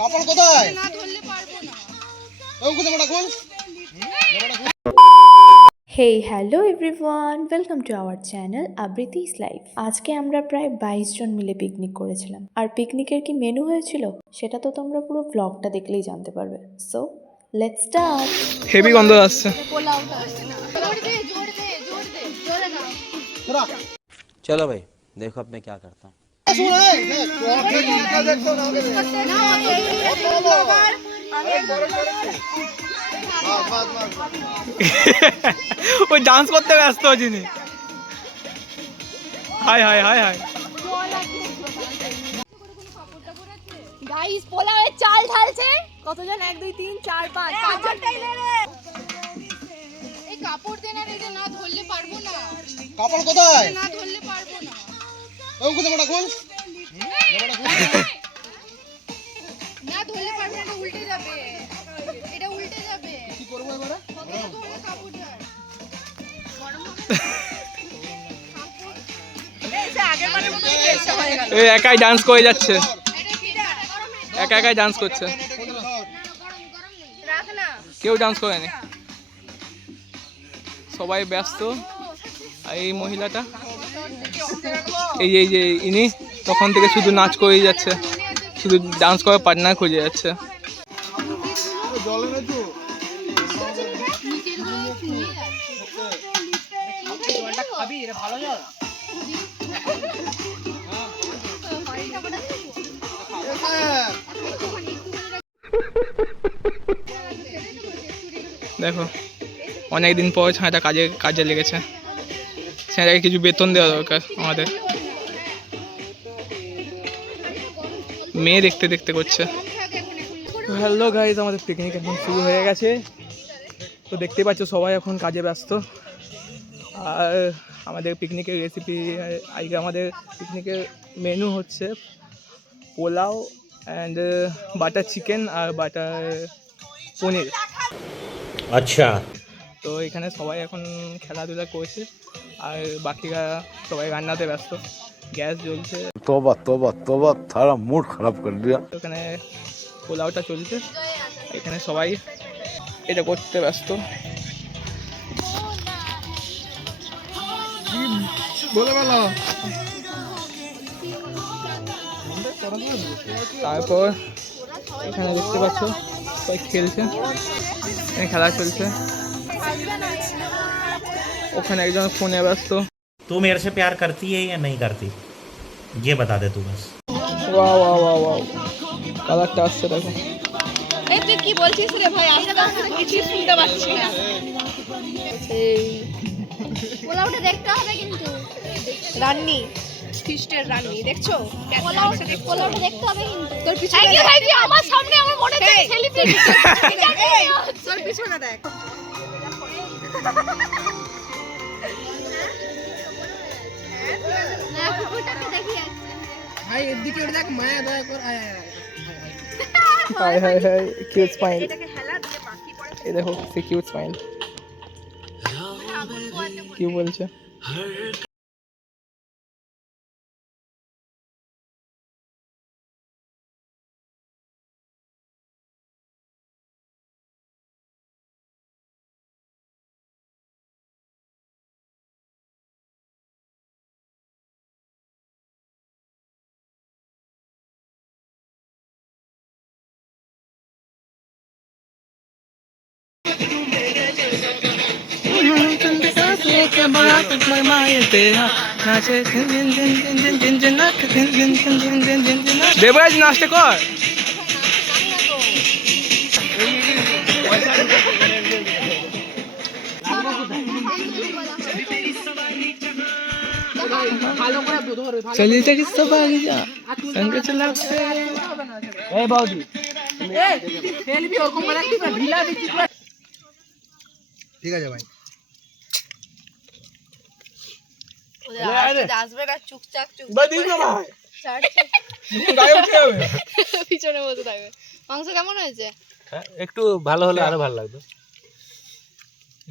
কাপড় কোথায়? Hey, hello everyone! Welcome to our channel Abriti's Life. আজকে আমরা প্রায় 22 জন মিলে পিকনিক করেছিলাম। আর পিকনিকের কি মেনু হয়েছিল সেটা তো তোমরা পুরো ব্লগটা দেখলেই জানতে পারবে। So let's start. হেভি গন্ধ আসছে। चलो भाई देखो अब मैं क्या करता हूँ। ওই ডান্স করতে ব্যস্ত যিনি। Hi hi hi hi. Guys পোলাওয়ে চাল ঢালছে কতজন 1 2 3 4 5 পাঁচজনটাই লে রে এই কাপড় দেনা রেডি না ধরলে পারবো না কাপড় কোথায়? না ধরলে পারবো না ওই কোথায় বড় কোন? না ধরলে পারবো না উল্টে যাবে এটা উল্টে যাবে কি করব এবারে? কাপড় ধর গরম হবে এই একাই ডান্স করে যাচ্ছে, একা একাই ডান্স করছে, রাখ না কেউ ডান্স করেনি, সবাই ব্যস্ত। আর এই মহিলাটা এই যে ইনি তখন থেকে শুধু নাচ করেই যাচ্ছে, শুধু ডান্স করার পার্টনার খুঁজে যাচ্ছে। জল এনে তো জলটা খাবি এটা ভালো জল দেখো অনেকদিন পর ছাঁটা কাজে লেগেছে, ছাঁটাকে কিছু বেতন দেওয়া দরকার আমাদের। মেয়ে দেখতে দেখতে করছে। হ্যালো গাইস, আমাদের পিকনিক এখন শুরু হয়ে গেছে। তো দেখতেই পাচ্ছ সবাই এখন কাজে ব্যস্ত। আর আমাদের পিকনিকের রেসিপি, আজকে আমাদের পিকনিকের মেনু হচ্ছে পোলাও অ্যান্ড বাটার চিকেন আর বাটার পনির। अच्छा তো এখানে সবাই এখন খেলাধুলা করছে আর বাকিরা সবাই রান্নাতে ব্যস্ত। গ্যাস জ্বলছে, तौबा तौबा तौबा थारा मूड खराब कर दिया। ওখানে পোলাওটা চলছে, এখানে সবাই এটা করতে ব্যস্ত। বলে বলো। তারপর এখানে দেখতে পাচ্ছ সবাই খেলছে, এখানে খেলা চলছে। ওখানে একজন ফোনে ব্যস্ত। तू मेरे से प्यार करती है या नहीं करती ये बता दे तू बस। ওয়াও ওয়াও ওয়াও ওয়াও, কালারটা আসছে দেখো। এই তুই কি বলছিস রে ভাই আস্তে আস্তে কিছুই শুনতে পাচ্ছি না এই পোলাওটা দেখতে হবে কিন্তু রান্নি ফিস্টের রান্নি দেখছো পোলাওটা দেখতে হবে কিন্তু তোর পিছনে দেখ আমার সামনে আমার মনে হচ্ছে সেলিব্রিটি তোর পিছনে দেখ না কুকুরটাকে দেখি যাচ্ছে ভাই এদিকে ওটা দেখ, মায়া দয়া কর। High hi high, cute smile. এই দেখো সে কিউট স্মাইল, কি বলছে। দেবরাজ নাচতে কর। चलिए जा किस सब आ गया संग चला ए बाबू ए तेल भी ओरকম করে একটু ঢিলা দিচ্ছি। ঠিক আছে ভাই। আসবে না চুপচাপ বাদিস না ভাই, ছাড়ছে গায়ে উঠে যাবে। পিছনে বসে থাকবে। মাংস কেমন হয়েছে? একটু ভালো হলে আরো ভালো লাগবে।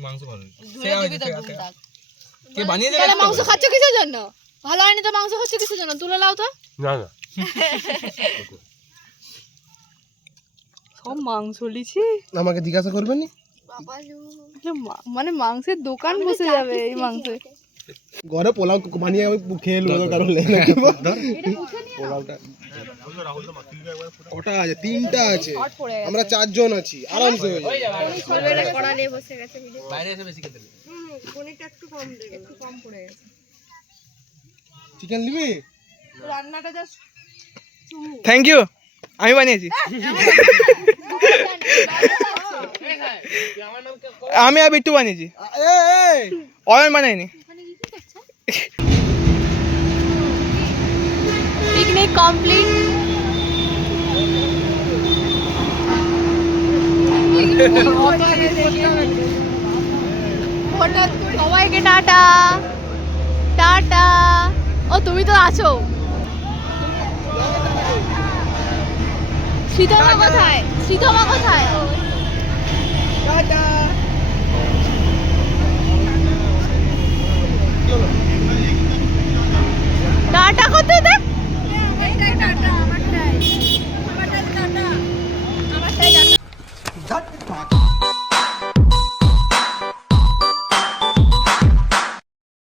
মাংস ভালো ধুয়ে দিবি তো দুধটা। কে বানিয়ে দেবে? তাহলে মাংস খাচ্ছ কিসের জন্য? ভালো হয়নি তো মাংস খাচ্ছ কিসের জন্য? তুলে নাও তো। না না সব মাংস লিছি আমাকে জিজ্ঞাসা করবেন নি? মানে মাংসের দোকান বসে যাবে এই মাংসে। ঘরে পোলাও বানিয়ে আমি খেয়ে নেবো, দরকার হলে পোলাওটা কটা আছে? 3টা আছে, আমরা 4 জন আছি, আরামসে হয়ে যাবে। কড়া নিয়ে বসে গেছে চিকেন নিবি? রান্নাটা জাস্ট থ্যাংক ইউ, আমি বানিয়েছি। আমি আর বিট্টু বানিয়েছি, অয়ন বানাইনি। Picnic complete. সবাইকে টাটা টাটা। ও তুমি তো আছো। শ্রীতমা কোথায়? শ্রীতমা কোথায়? টাটা।